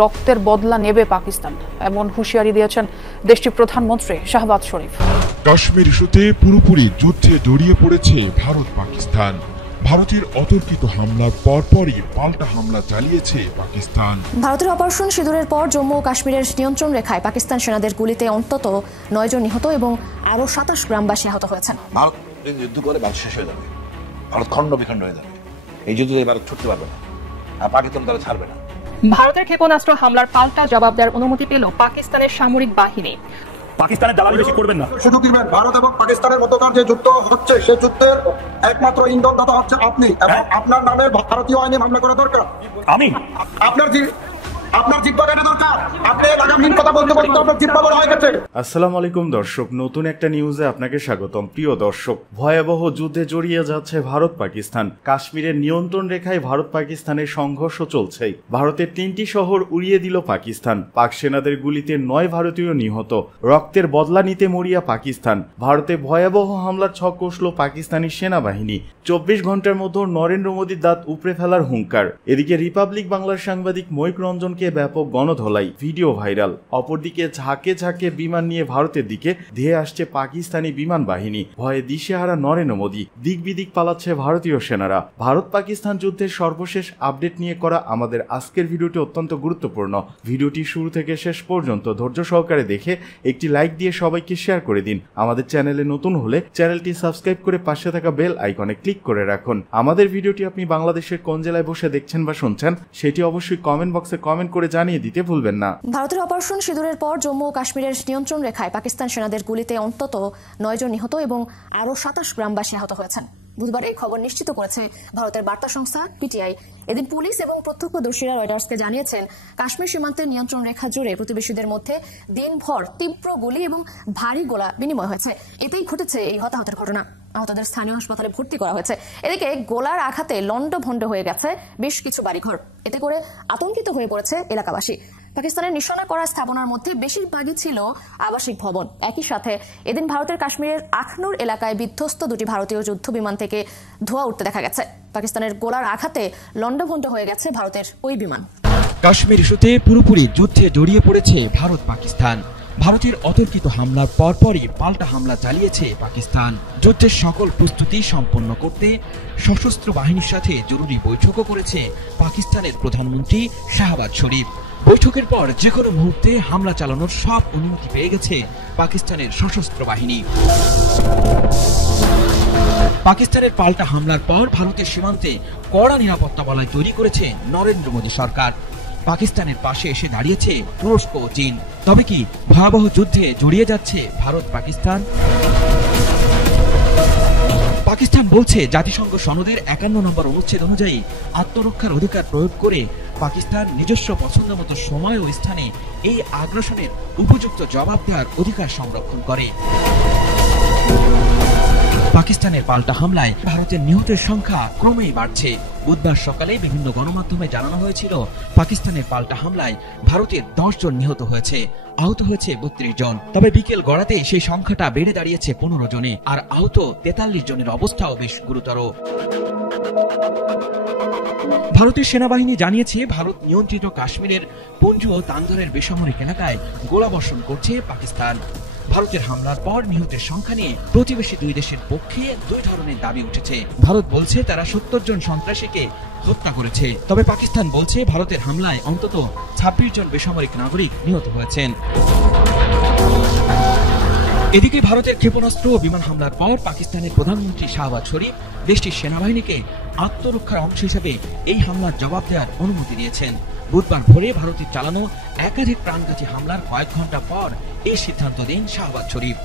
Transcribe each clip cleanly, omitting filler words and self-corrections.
রক্তের বদলা নেবে পাকিস্তান, এমন হুঁশিয়ারি দিয়েছেন দেশটির প্রধানমন্ত্রী শাহবাজ শরীফ। কাশ্মীর ইস্যুতে পুরোপুরি যুদ্ধে জড়িয়ে পড়েছে ভারত পাকিস্তান। ভারতের অতর্কিত হামলার পরপরই পাল্টা হামলা চালিয়েছে পাকিস্তান। ভারতের অপারেশন সিঁদুরের পর জম্মু ও কাশ্মীরের নিয়ন্ত্রণ রেখায় পাকিস্তান সেনাদের গুলিতে অন্তত 9 জন নিহত এবং আরও 27 গ্রামবাসী আহত হয়েছেন। ভারত যুদ্ধ করে ভারত শেষ হয়ে যাবে, ভারত খণ্ড বিখণ্ড হয়ে যাবে। এই যুদ্ধে ভারত ছুটতে পারবে না, আর পাকিস্তান তারা ছাড়বে না। ভারতের ক্ষেপণাস্ত্র হামলার পাল্টা জবাব দেওয়ার অনুমতি পেল পাকিস্তানের সামরিক বাহিনী। পাকিস্তানের দালালি বেশি করবেন না। সুযোগ দিবেন। ভারত এবং পাকিস্তানের মধ্যকার যে যুদ্ধ হচ্ছে, সেই যুদ্ধের একমাত্র ইন্ধনদাতা হচ্ছে আপনি, এবং আপনার নামে ভারতীয় আইনে মামলা করা দরকার। আমি আপনার জিব্বা কেটে দরকার। আপনি লাগামহীন কথা বলতে বলতে আপনার জিব্বা বড় হয়ে গেছে। আসসালামু আলাইকুম দর্শক, নতুন একটা নিউজে আপনাকে স্বাগতম। প্রিয় দর্শক, ভয়াবহ যুদ্ধে জড়িয়ে যাচ্ছে ভারত পাকিস্তান। কাশ্মীরের নিয়ন্ত্রণ রেখায় ভারত পাকিস্তানের সংঘর্ষ চলছে। ভারতের 3টি শহর উড়িয়ে দিল পাকিস্তান। পাক সেনাদের গুলিতে 9 ভারতীয় নিহত। রক্তের বদলা নিতে মরিয়া পাকিস্তান। ভারতে ভয়াবহ হামলার ছক কষল পাকিস্তানি সেনাবাহিনী। 24 ঘন্টার মধ্যে নরেন্দ্র মোদীর দাঁত উপড়ে ফেলার হুঙ্কার। এদিকে রিপাবলিক বাংলার সাংবাদিক ময়ূক রঞ্জনকে ব্যাপক গণধোলাই, ভিডিও ভাইরাল। অপরদিকে ঝাঁকে ঝাঁকে বিমান নিয়ে ভারতের দিকে ধেয়ে আসছে পাকিস্তানি বিমান বাহিনী। ভয়ে দিশেহারা নরেন্দ্র মোদী। দিক বিদিক পালাচ্ছে ভারতীয় সেনারা। ভারত পাকিস্তান যুদ্ধের সর্বশেষ আপডেট নিয়ে করা আমাদের আজকের ভিডিওটি অত্যন্ত গুরুত্বপূর্ণ। ভিডিওটি শুরু থেকে শেষ পর্যন্ত ধৈর্য সহকারে দেখে একটি লাইক দিয়ে সবাইকে শেয়ার করে দিন। আমাদের চ্যানেলে নতুন হলে চ্যানেলটি সাবস্ক্রাইব করে পাশে থাকা বেল আইকনে ক্লিক করে রাখুন। আমাদের ভিডিওটি আপনি বাংলাদেশের কোন জেলায় বসে দেখছেন বা শুনছেন সেটি অবশ্যই কমেন্ট বক্সে কমেন্ট করে জানিয়ে দিতে ভুলবেন না। ভারতের অপারেশন সিঁদুরের পর জম্মু ও কাশ্মীরের নিয়ন্ত্রণ রেখায় পাকিস্তান সেনাদের গুলিতে অন্তত 9 জন নিহত এবং আরও 27 গ্রামবাসী আহত হয়েছেন। বুধবার এই খবর নিশ্চিত করেছে ভারতের বার্তা সংস্থা পিটিআই। এদিন পুলিশ এবং প্রত্যক্ষদর্শীরা রয়টার্সকে জানিয়েছেন, কাশ্মীর সীমান্তের নিয়ন্ত্রণ রেখা জুড়ে প্রতিবেশীদের মধ্যে দিনভর তীব্র গুলি এবং ভারী গোলা বিনিময় হয়েছে। এতেই ঘটেছে এই হতাহতের ঘটনা। আহতদের স্থানীয় হাসপাতালে ভর্তি করা হয়েছে। এদিকে গোলার আঘাতে লন্ডভন্ড হয়ে গেছে বেশ কিছু বাড়িঘর। এতে করে আতঙ্কিত হয়ে পড়েছে এলাকাবাসী। পাকিস্তানের নিশানা করা স্থাপনার মধ্যে বেশিরভাগই ছিল আবাসিক ভবন। একই সাথে এদিন ভারতের কাশ্মীরের আখনুর এলাকায় বিধ্বস্ত 2টি ভারতীয় যুদ্ধ বিমান থেকে ধোঁয়া উঠতে দেখা গেছে। পাকিস্তানের গোলার আঘাতে লন্ডভন্ড হয়ে গেছে ভারতের ওই বিমান। কাশ্মীর ইস্যুতে পুরোপুরি যুদ্ধে জড়িয়ে পড়েছে ভারত পাকিস্তান। ভারতের অতর্কিত হামলার পরপরই পাল্টা হামলা চালিয়েছে পাকিস্তান। যুদ্ধের সকল প্রস্তুতি সম্পন্ন করতে সশস্ত্র বাহিনীর সাথে জরুরি বৈঠকও করেছে পাকিস্তানের প্রধানমন্ত্রী শাহবাজ শরীফ। বৈঠকের পর যে কোনো মুহূর্তে হামলা চালানোর সব অনুমতি পেয়ে গেছে পাকিস্তানের সশস্ত্র বাহিনী। পাকিস্তানের পাল্টা হামলার পর ভারতের সীমান্তে কড়া নিরাপত্তা বলয় তৈরি করেছে নরেন্দ্র মোদী সরকার। পাকিস্তানের পাশে এসে দাঁড়িয়েছে তুরস্ক ও চীন। তবে কি ভয়াবহ যুদ্ধে জড়িয়ে যাচ্ছে ভারত পাকিস্তান? পাকিস্তান বলছে, জাতিসংঘ সনদের 51 নম্বর অনুচ্ছেদ অনুযায়ী আত্মরক্ষার অধিকার প্রয়োগ করে পাকিস্তান নিজস্ব পছন্দ মতো সময় ও স্থানে এই আগ্রাসনের উপযুক্ত জবাব দেওয়ার অধিকার সংরক্ষণ করে। পাকিস্তানের পাল্টা হামলায় ভারতের নিহতের সংখ্যা ক্রমেই বাড়ছে। বুধবার সকালে বিভিন্ন গণমাধ্যমে জানানো হয়েছিল, পাকিস্তানের পাল্টা হামলায় ভারতের 10 জন নিহত হয়েছে, আহত হয়েছে 32 জন। তবে বিকেল গড়াতে সেই সংখ্যাটা বেড়ে দাঁড়িয়েছে 15 জনে, আর আহত 43 জনের অবস্থাও বেশ গুরুতর। ভারতের সেনাবাহিনী জানিয়েছে, ভারত নিয়ন্ত্রিত কাশ্মীরের পঞ্জু ও তান্দরের বেসামরিক এলাকায় গোলাবর্ষণ করছে পাকিস্তান। ভারতের হামলার পর নিহতের সংখ্যা নিয়ে প্রতিবেশী 2 দেশের পক্ষে 2 ধরনের দাবি উঠেছে। ভারত বলছে তারা 70 জন সন্ত্রাসীকে হত্যা করেছে, তবে পাকিস্তান বলছে ভারতের হামলায় অন্তত 26 জন বেসামরিক নাগরিক নিহত হয়েছেন। এদিকে ভারতের ক্ষেপণাস্ত্র ও বিমান হামলার পর পাকিস্তানের প্রধানমন্ত্রী শাহবাজ শরীফ দেশটির সেনাবাহিনীকে আত্মরক্ষার অংশ হিসেবে এই হামলার জবাব দেওয়ার অনুমতি দিয়েছেন। বুধবার ভোরে ভারতের চালানো একাধিক প্রাণঘাতী হামলার কয়েক ঘন্টা পর এই সিদ্ধান্ত দেন শাহবাজ শরীফ।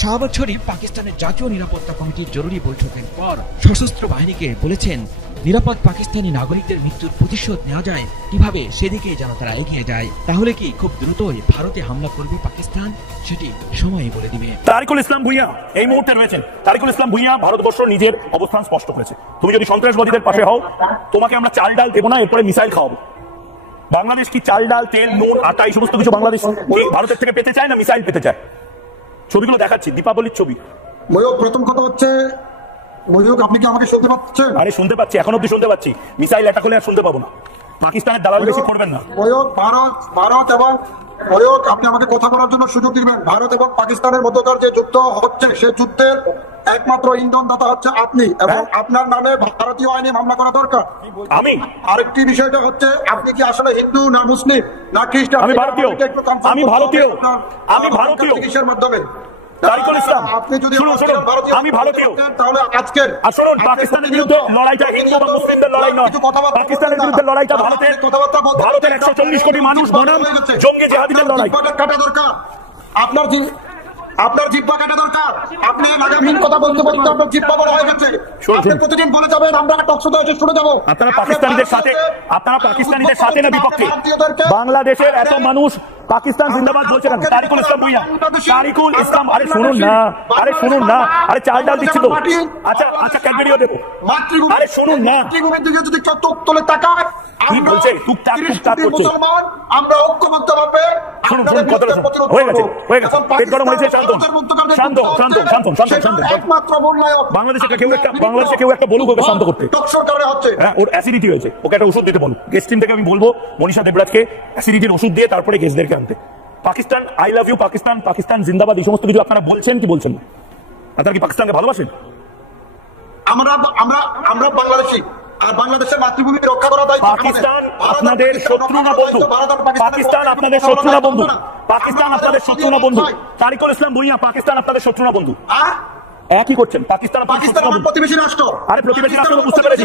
শাহবাজ শরীফ পাকিস্তানের জাতীয় নিরাপত্তা কমিটির জরুরি বৈঠকের পর সশস্ত্র বাহিনীকে বলেছেন, নিরাপদ পাকিস্তানি নাগরিকদের মৃত্যুর প্রতিশোধ নেওয়া যায় কিভাবে সেদিকেই যেন তারা এগিয়ে যায়। তাহলে কি খুব দ্রুতই ভারতে হামলা করবে পাকিস্তান, সেটি সময়ই বলে দিবে। তারিকুল ইসলাম ভুঁইয়া এই মুহূর্তে রয়েছেন। তারিকুল ইসলাম ভুঁইয়া ভারতবর্ষ নিজের অবস্থান স্পষ্ট করেছে, তুমি যদি সন্ত্রাসবাদীদের পাশে হও, তোমাকে আমরা চাল ডাল দেবো না, এরপরে মিসাইল খাওয়াবো। বাংলাদেশ কি চাল ডাল তেল নুন আটা এই সমস্ত কিছু বাংলাদেশ ভারতের থেকে পেতে চায় না মিসাইল পেতে চায়? ছবিগুলো দেখাচ্ছি, দীপাবলির ছবি। প্রথম কথা হচ্ছে, আপনি কি আমাকে শুনতে পাচ্ছেন? আরে শুনতে পাচ্ছি, এখন অব্দি শুনতে পাচ্ছি। মিসাইল অ্যাটাক হলে আর শুনতে পাবো না। পাকিস্তানের দালাল বেশি করবেন না। ভারত এবং আপনি আমাকে কথা বলার জন্য সুযোগ দিবেন। ভারত এবং পাকিস্তানের মধ্যকার যে যুদ্ধ হচ্ছে সেই যুদ্ধের একমাত্র ইন্ধনদাতা হচ্ছে আপনি, এবং আপনার নামে ভারতীয় আইনে মামলা করা দরকার। আমি আরেকটি বিষয়টা হচ্ছে আপনি কি আসলে হিন্দু না মুসলিম না খ্রিস্টান? আমি ভারতীয়। আমি ভারতীয়। আমি ভারতীয়। কিসের মাধ্যমে? তারিকুল ইসলাম। আপনি যদি আমি ভারতীয়, তাহলে আজকের শুনুন, পাকিস্তানের বিরুদ্ধে লড়াইটা হিন্দু বা মুসলিমদের লড়াই নয়। পাকিস্তানের বিরুদ্ধে লড়াইটা ভারতের 140 কোটি মানুষ বনাম জঙ্গি জিহাদিদের লড়াই। কাটা দরকার আপনার জিহ্বা কাটা দরকার। আপনি আগামী কথা বলতে বলতে আপনার জিহ্বা বড় হয়ে গেছে। আপনি প্রতিদিন বলে যাবেন আমরা টকশোতে এসে শুনে যাবো। আপনারা পাকিস্তানিদের সাথে না বিপক্ষে? বাংলাদেশের এত মানুষ পাকিস্তান জিন্দাবাদ বলছে কেন? তারিকুল ইসলাম ভুইয়া, তারিকুল ইসলাম, আরে শুনুন না, আরে চাল ডাল দিচ্ছি তো। আচ্ছা ক্যাডবেরিও দেবো। আরে শুনুন না, মাতৃভূমির দিকে যদি কেউ চোখ তুলে তাকায়, কি বলছে? টুকটাক করছে। মুসলমান আমরা ঐক্যবদ্ধভাবে শুনুন কথাটা হয়ে গেছে। পেট গরম হয়েছে, শান্ত। একমাত্র মূল্যায়ন বাংলাদেশে কেউ একটা বলুক ওকে শান্ত করতে। টকশোর কারণে হচ্ছে। হ্যাঁ, ওর অ্যাসিডিটি হয়েছে, ওকে একটা ওষুধ দিতে বলুন। গেস্ট টিম থেকে আমি বলবো মনীষা দেবরাজকে অ্যাসিডিটির ওষুধ দিয়ে তারপরে গেস্টদেরকে আনতে। Pakistan, I love you Pakistan, Pakistan জিন্দাবাদ, এই সমস্ত কিছু আপনারা বলছেন কি বলছেন না? আপনারা কি পাকিস্তানকে ভালোবাসেন? আমরা বাংলাদেশী, আর বাংলাদেশের মাতৃভূমি রক্ষা করা দায়িত্ব। পাকিস্তান আপনাদের শত্রু না বন্ধু? পাকিস্তান আপনাদের শত্রু না বন্ধু? পাকিস্তান আপনাদের শত্রু না বন্ধু? তারিকুল ইসলাম ভুইয়া, পাকিস্তান আপনাদের শত্রু না বন্ধু? একই করছেন। পাকিস্তান আমার প্রতিবেশী রাষ্ট্র। আরে প্রতিবেশী রাষ্ট্র বুঝতে পেরেছি।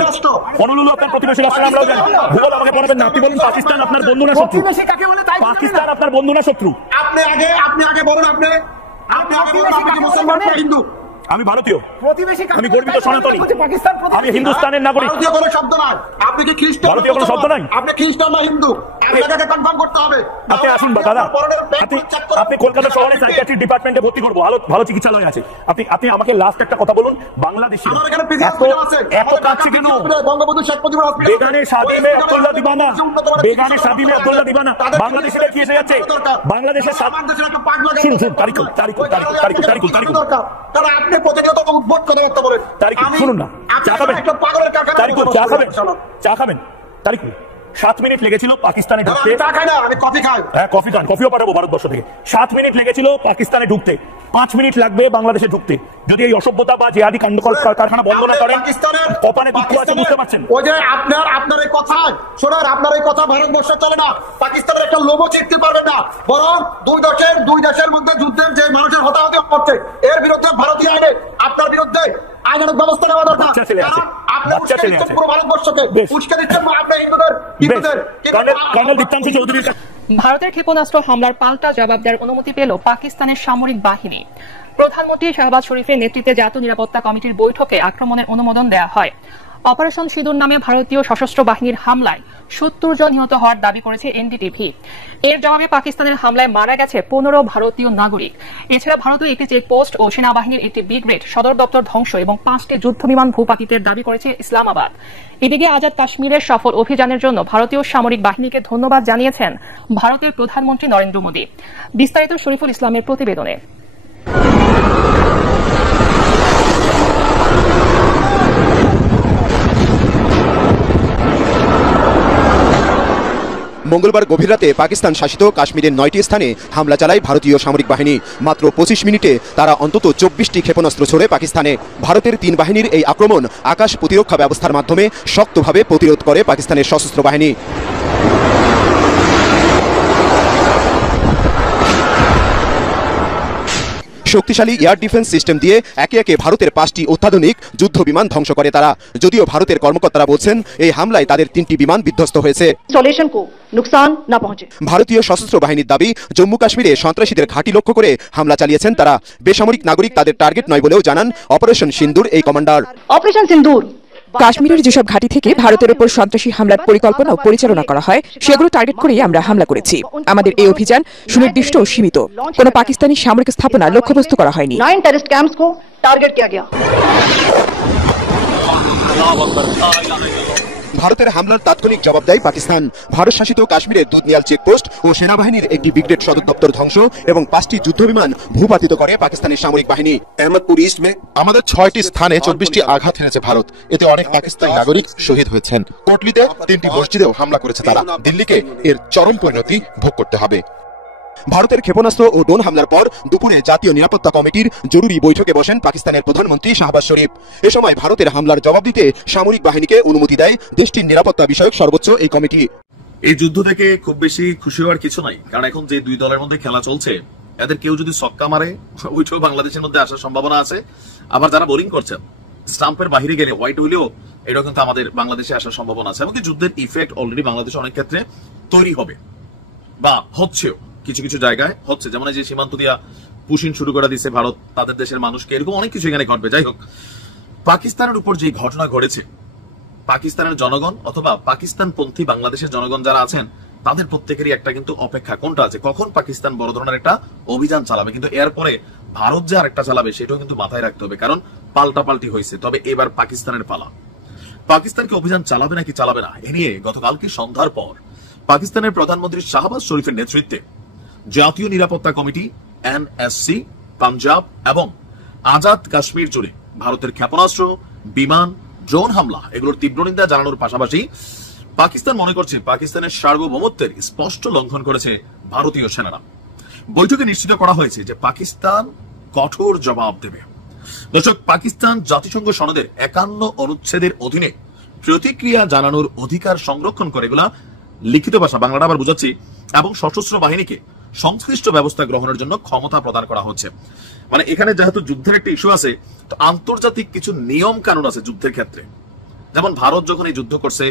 হনুলুলু আপনার প্রতিবেশী রাষ্ট্র, আমরাও জানি। ভূগোল আমাকে পড়াবেন না। আপনি বলুন পাকিস্তান আপনার বন্ধু না শত্রু? পাকিস্তান আপনার বন্ধু না শত্রু? আপনি আগে বলুন। আপনি মুসলমান না হিন্দু? আমি ভারতীয়, আমি গর্বিত সনাতনী, আমি হিন্দুস্তানের নাগরিক। ভারতীয় কোনো শব্দ নাই। আপনি কি খ্রিস্টান? ভারতীয় কোনো শব্দ নাই। আপনি খ্রিস্টান না হিন্দু? আপনাকে কনফার্ম করতে হবে। আপনি আসুন দাদা, আপনি কলকাতা শহরে সাইকিয়াট্রি ডিপার্টমেন্টে ভর্তি করবো, ভালো চিকিৎসালয় আছে। আপনি আমাকে লাস্ট একটা কথা বলুন, বাংলাদেশে এত কাছে কেন? বঙ্গবন্ধু শেখ মুজিবুর রহমান, বেগানে শাদি মে আব্দুল্লাহ দিবানা, বাংলাদেশে কি এসে যাচ্ছে? বাংলাদেশের তারিকুল আপনি প্রতিনিয়ত উদ্ভট কথাবার্তা বলেন। শুনুন না, চা খাবেন? চা খাবেন? তারিকুল 7 মিনিট লেগেছিল পাকিস্তানে ঢুকতে। চা খাই না, আমি কফি খাই। হ্যাঁ, কফি খান, কফিও পাঠাবো ভারতবর্ষ থেকে। 7 মিনিট লেগেছিল পাকিস্তানে ঢুকতে, 5 মিনিট লাগবে বাংলাদেশে ঢুকতে। যদি এই অসভ্যতা বা জিহাদি কাণ্ড কারখানা বন্ধ না করেন, কপালে দুঃখ আছে, বুঝতে পারছেন? ওই যে আপনার এই কথা শোনার, আপনার এই কথা ভারতবর্ষে চলে না। পাকিস্তানের একটা লোগো চিনতে পারবে না, বরং দুই দেশের মধ্যে যুদ্ধের যে মানুষের হতাহতি হচ্ছে এর বিরুদ্ধে ভারতীয় আইনে আপনার বিরুদ্ধে আইনানুগ ব্যবস্থা নেওয়া দরকার। পুরো ভারতবর্ষকে উস্কে দিচ্ছেন আপনার হিন্দুদের। ভারতের ক্ষেপণাস্ত্র হামলার পাল্টা জবাব দেওয়ার অনুমতি পেল পাকিস্তানের সামরিক বাহিনী। প্রধানমন্ত্রী শাহবাজ শরীফের নেতৃত্বে জাতীয় নিরাপত্তা কমিটির বৈঠকে আক্রমণের অনুমোদন দেওয়া হয়। অপারেশন সিঁদুর নামে ভারতীয় সশস্ত্র বাহিনীর হামলায় 70 জন নিহত হওয়ার দাবি করেছে এনডিটিভি। এর জবাবে পাকিস্তানের হামলায় মারা গেছে 15 ভারতীয় নাগরিক। এছাড়া ভারতীয় একটি চেকপোস্ট ও সেনাবাহিনীর একটি ব্রিগেড, সদর দপ্তর ধ্বংস এবং 5টি যুদ্ধবিমান ভূপাতিতের দাবি করেছে ইসলামাবাদ। এদিকে আজাদ কাশ্মীরের সফল অভিযানের জন্য ভারতীয় সামরিক বাহিনীকে ধন্যবাদ জানিয়েছেন ভারতের প্রধানমন্ত্রী নরেন্দ্র মোদী। বিস্তারিত শরীফুল ইসলামের প্রতিবেদনে। মঙ্গলবার গভীর রাতে পাকিস্তান শাসিত কাশ্মীরের 9টি স্থানে হামলা চালায় ভারতীয় সামরিক বাহিনী। মাত্র 25 মিনিটে তারা অন্তত 24টি ক্ষেপণাস্ত্র ছোড়ে পাকিস্তানে। ভারতের 3 বাহিনীর এই আক্রমণ আকাশ প্রতিরক্ষা ব্যবস্থার মাধ্যমে শক্তভাবে প্রতিরোধ করে পাকিস্তানের সশস্ত্র বাহিনী। শক্তিশালী এয়ার ডিফেন্স সিস্টেম দিয়ে একে একে ভারতের 5টি অত্যাধুনিক যুদ্ধ বিমান ধ্বংস করে তারা। যদিও ভারতের কর্মকর্তারা বলছেন এই হামলায় তাদের 3টি বিমান বিধ্বস্ত হয়েছে। ভারতীয় সশস্ত্র বাহিনীর দাবি, জম্মু কাশ্মীরে সন্ত্রাসীদের ঘাঁটি লক্ষ্য করে হামলা চালিয়েছেন তারা। বেসামরিক নাগরিক তাদের টার্গেট নয় বলেও জানান অপারেশন সিন্দুর এই কমান্ডার। অপারেশন সিন্দুর কাশ্মীরের যেসব ঘাঁটি থেকে ভারতের উপর সন্ত্রাসী হামলার পরিকল্পনা ও পরিচালনা করা হয় সেগুলো টার্গেট করেই আমরা হামলা করেছি। আমাদের এই অভিযান সুনির্দিষ্ট ও সীমিত, কোনো পাকিস্তানি সামরিক স্থাপনা লক্ষ্যবস্তু করা হয়নি। 9 टेररिस्ट कैंप्स को टारगेट किया गया। ভারতের হামলার তাৎক্ষণিক জবাব দেয় পাকিস্তান। ভারত শাসিত কাশ্মীরের দুধনিয়াল চেকপোস্ট ও সেনাবাহিনীর একটি ব্রিগেড সদর দপ্তর ধ্বংস এবং 5টি যুদ্ধবিমান ভূপাতিত করে পাকিস্তানের সামরিক বাহিনী। আহমদপুর ইস্ট মে আমাদের 6টি স্থানে 24টি আঘাত হেনেছে ভারত। এতে অনেক পাকিস্তানি নাগরিক শহীদ হয়েছেন। কোটলিতে 3টি মসজিদেও হামলা করেছে তারা। দিল্লিকে এর চরম পরিণতি ভোগ করতে হবে। ভারতের ক্ষেপণাস্ত্র ও ড্রোন হামলার পর দুপুরে জাতীয় নিরাপত্তা কমিটির জরুরি বৈঠকে বসেন পাকিস্তানের প্রধানমন্ত্রী শাহবাজ শরীফ। এ সময় ভারতের হামলার জবাব দিতে সামরিক বাহিনীকে অনুমতি দেয় দেশটির নিরাপত্তা বিষয়ক সর্বোচ্চ এই কমিটি। এই যুদ্ধ থেকে খুব বেশি খুশি হওয়ার কিছু নাই, কারণ এখন যে দুই দলের মধ্যে খেলা চলছে, এদের কেউ যদি ছক্কা মারে ওইটাও বাংলাদেশের মধ্যে আসার সম্ভাবনা আছে। আবার যারা বোলিং করছেন স্টাম্পের বাইরে গেলে হোয়াইট হইলেও এটা কিন্তু আমাদের বাংলাদেশে আসার সম্ভাবনা আছে। এমনকি যুদ্ধের ইফেক্ট অলরেডি বাংলাদেশে অনেক ক্ষেত্রে তৈরি হবে বা হচ্ছেও, কিছু কিছু জায়গায় হচ্ছে। যেমন এই যে সীমান্ত দিয়া পুশিং শুরু করে দিচ্ছে ভারত তাদের দেশের মানুষকে, এরকম অনেক কিছু এখানে ঘটবে। যাই হোক, পাকিস্তানের উপর যে ঘটনা ঘটেছে, পাকিস্তানের জনগণ অথবা পাকিস্তানপন্থী বাংলাদেশের জনগণ যারা আছেন তাদের প্রত্যেকেরই একটা কিন্তু অপেক্ষা কোনটা আছে, কখন পাকিস্তান বড় ধরনের একটা অভিযান চালাবে। কিন্তু এরপরে ভারত যে আরেকটা চালাবে সেটাও কিন্তু মাথায় রাখতে হবে, কারণ পাল্টাপাল্টি হয়েছে। তবে এবার পাকিস্তানের পালা। পাকিস্তানকে অভিযান চালাবে নাকি চালাবে না, এ নিয়ে গতকালকে সন্ধ্যার পর পাকিস্তানের প্রধানমন্ত্রী শাহবাজ শরীফের নেতৃত্বে জাতীয় নিরাপত্তা কমিটি এনএসসি, পাঞ্জাব এবং আজাদ কাশ্মীর জুড়ে ভারতের ক্ষেপণাস্ত্র, বিমান, ড্রোন হামলা এগুলোর তীব্র নিন্দা জানানোর পাশাপাশি পাকিস্তান মনে করছে পাকিস্তানের সার্বভৌমত্বের স্পষ্ট লঙ্ঘন করেছে ভারতীয় সেনারা। বৈঠকে নিশ্চিত করা হয়েছে যে পাকিস্তান কঠোর জবাব দেবে। দর্শক, পাকিস্তান জাতিসংঘ সনদের 51 অনুচ্ছেদের অধীনে প্রতিক্রিয়া জানানোর অধিকার সংরক্ষণ করে, এগুলা লিখিত ভাষা, বাংলাটা আবার বুঝাচ্ছি, এবং সশস্ত্র বাহিনীকে সংশ্লিষ্ট ব্যবস্থা গ্রহণের জন্য ক্ষমতা প্রদান করা হচ্ছে। মানে এখানে যেহেতু যুদ্ধের একটা ইস্যু আছে, তো আন্তর্জাতিক কিছু নিয়ম কানুন আছে যুদ্ধের ক্ষেত্রে। যেমন ভারত যখন এই যুদ্ধ করছে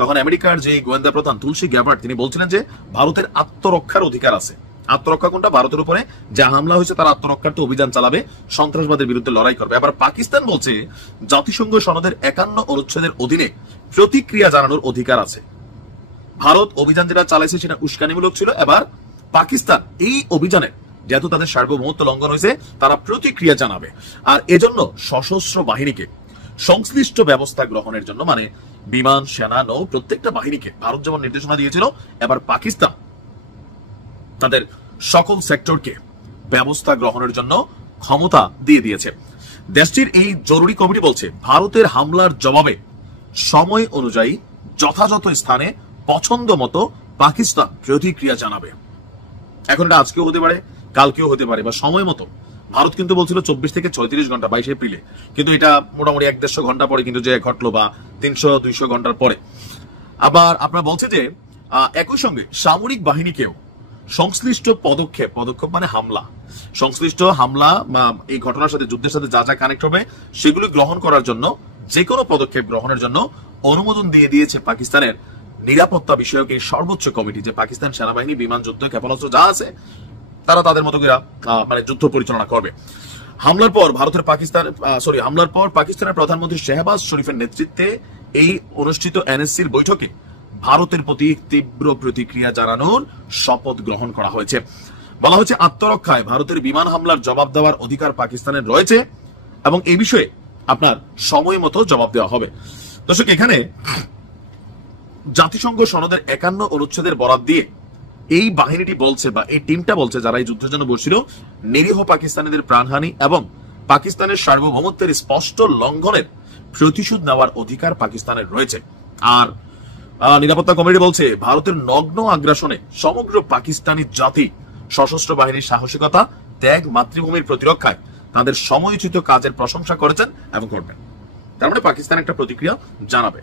তখন আমেরিকার যে গোয়েন্দা প্রধান তুলসী গ্যাবার্ট তিনি বলছিলেন যে ভারতের আত্মরক্ষার অধিকার আছে। আত্মরক্ষা কোনটা? ভারতের উপরে যে হামলা হয়েছে তার আত্মরক্ষার তো অভিযান চালাবে, সন্ত্রাসবাদের বিরুদ্ধে লড়াই করবে। আবার পাকিস্তান বলছে জাতিসংঘ সনদের 51 অনুচ্ছেদের অধীনে প্রতিক্রিয়া জানানোর অধিকার আছে। ভারত অভিযান যেটা চালাইছে সেটা উস্কানিমূলক ছিল, এবার পাকিস্তান এই অভিযানে যেহেতু তাদের সার্বভৌমত্ব লঙ্ঘন হয়েছে তারা প্রতিক্রিয়া জানাবে। আর এজন্য সশস্ত্র বাহিনীকে সংশ্লিষ্ট ব্যবস্থা গ্রহণের জন্য, মানে বিমান, সেনা, নৌ প্রত্যেকটা বাহিনীকে ভারত যেমন নির্দেশনা দিয়েছিল, এবার পাকিস্তান তাদের সকল সেক্টরকে ব্যবস্থা গ্রহণের জন্য ক্ষমতা দিয়ে দিয়েছে। দেশটির এই জরুরি কমিটি বলছে ভারতের হামলার জবাবে সময় অনুযায়ী যথাযথ স্থানে পছন্দ মতো পাকিস্তান প্রতিক্রিয়া জানাবে। এখন এটা আজকেও হতে পারে, কালকেও হতে পারে, বা সময় মতো। ভারত কিন্তু বলছিল 24 থেকে 36 ঘন্টা 22 এপ্রিলে, কিন্তু এটা মোটামুটি 1-1.5 ঘন্টা পরে কিন্তু যে ঘটলো, বা 300-200 ঘন্টার পরে। আবার আপনারা বলছে যে একই সঙ্গে সামরিক বাহিনীকেও সংশ্লিষ্ট পদক্ষেপ মানে হামলা, সংশ্লিষ্ট হামলা বা এই ঘটনার সাথে যুদ্ধের সাথে যা যা কানেক্ট হবে সেগুলো গ্রহণ করার জন্য, যে কোনো পদক্ষেপ গ্রহণের জন্য অনুমোদন দিয়ে দিয়েছে পাকিস্তানের নিরাপত্তা বিষয়ক এই সর্বোচ্চ কমিটি। যে পাকিস্তান সেনাবাহিনী, বিমান, যুদ্ধ, ক্ষেপণাস্ত্র যা আছে তারা তাদের মতো করে মানে যুদ্ধ পরিচালনা করবে। হামলার পর পাকিস্তানের প্রধানমন্ত্রী শাহবাজ শরীফের নেতৃত্বে এই অনুষ্ঠিত এনএসসির বৈঠকে ভারতের প্রতি তীব্র প্রতিক্রিয়া জানানোর শপথ গ্রহণ করা হয়েছে। বলা হয়েছে আত্মরক্ষায় ভারতের বিমান হামলার জবাব দেওয়ার অধিকার পাকিস্তানের রয়েছে এবং এই বিষয়ে আপনার সময় মতো জবাব দেওয়া হবে। দর্শক, এখানে জাতিসংঘ সনদের 51 অনুচ্ছেদের বরাত দিয়ে এই বাহিনীটি বলছে, বা এই টিমটা বলছে যারা এই যুদ্ধের জন্য বসছিল, নিরীহ পাকিস্তানিদের প্রাণহানি এবং পাকিস্তানের সার্বভৌমত্বের স্পষ্ট লঙ্ঘনের প্রতিশোধ নেওয়ার অধিকার পাকিস্তানের রয়েছে। আর নিরাপত্তা কমিটি বলছে ভারতের নগ্ন আগ্রাসনে সমগ্র পাকিস্তানি জাতি সশস্ত্র বাহিনীর সাহসিকতা, ত্যাগ, মাতৃভূমির প্রতিরক্ষায় তাদের সময়োচিত কাজের প্রশংসা করেছেন এবং করবেন। তার মানে পাকিস্তান একটা প্রতিক্রিয়া জানাবে।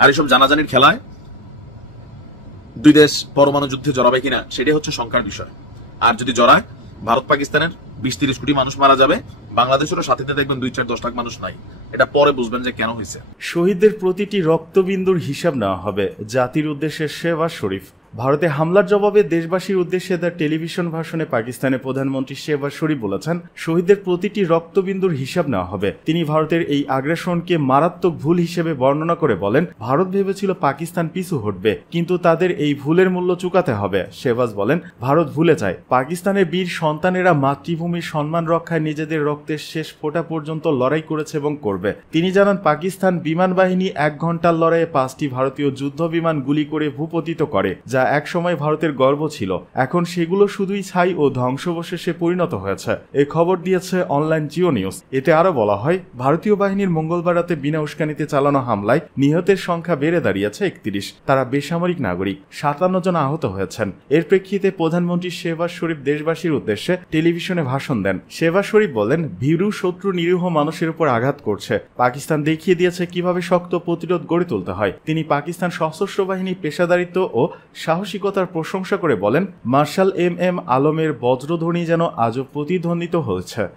আর এসব জানাজানির খেলায় দুই দেশ পরমাণু যুদ্ধে জড়াবে কিনা সেটাই হচ্ছে শঙ্কার বিষয়। আর যদি জড়ায়, ভারত পাকিস্তানের 20-30 কোটি মানুষ মারা যাবে, বাংলাদেশেরও সাথে দেখবেন 2-4-10 লাখ মানুষ নাই। এটা পরে বুঝবেন যে কেন হয়েছে। শহীদদের প্রতিটি রক্তবিন্দুর হিসাব নেওয়া হবে। জাতির উদ্দেশ্যে শেহবাজ শরীফ। ভারতে হামলার জবাবে দেশবাসীর উদ্দেশ্যে তার টেলিভিশন ভাষণে পাকিস্তানের প্রধানমন্ত্রী শেহবাজ শরীফ বলেছেন, শহীদদের প্রতিটি রক্তবিন্দুর হিসাব নেওয়া হবে। তিনি ভারতের এই আগ্রাসনকে মারাত্মক ভুল হিসেবে বর্ণনা করে বলেন, ভারত ভেবেছিল পাকিস্তান পিছু হটবে, কিন্তু তাদের এই ভুলের মূল্য চুকাতে হবে। শেহবাজ বলেন, ভারত ভুলে যায় পাকিস্তানের বীর সন্তানেরা মাতৃভূমির সম্মান রক্ষায় নিজেদের রক্তের শেষ ফোঁটা পর্যন্ত লড়াই করেছে এবং করবে। তিনি জানান, পাকিস্তান বিমান বাহিনী 1 ঘন্টার লড়াইয়ে 5টি ভারতীয় যুদ্ধ বিমান গুলি করে ভূপতিত করে, যা একসময় ভারতের গর্ব ছিল। এখন সেগুলো শুধুই ছাই ও ধ্বংসাবশেষে পরিণত হয়েছে। এই খবর দিয়েছে অনলাইন জিও নিউজ। এতে আরো বলা হয়, ভারতীয় বাহিনীর মঙ্গলবার রাতে বিনা উস্কানিতে চালানো হামলায় নিহতের সংখ্যা বেড়ে দাঁড়িয়েছে 31। তারা বেসামরিক নাগরিক। 57 জন আহত হয়েছেন। এর প্রেক্ষিতে প্রধানমন্ত্রী শেহবাজ শরীফ দেশবাসীর উদ্দেশ্যে টেলিভিশনে ভাষণ দেন। শেহবাজ শরীফ বলেন, ভীরু শত্রু নিরীহ মানুষের উপর আঘাত করছে। পাকিস্তান দেখিয়ে দিয়েছে কিভাবে শক্ত প্রতিরোধ গড়ে তুলতে হয়। তিনি পাকিস্তান সশস্ত্র বাহিনীর পেশাদারিত্ব ও সাহসিকতার প্রশংসা করে বলেন, মার্শাল এম আলমের বজ্রধ্বনি যেন আজও প্রতিধ্বনিত হয়েছে।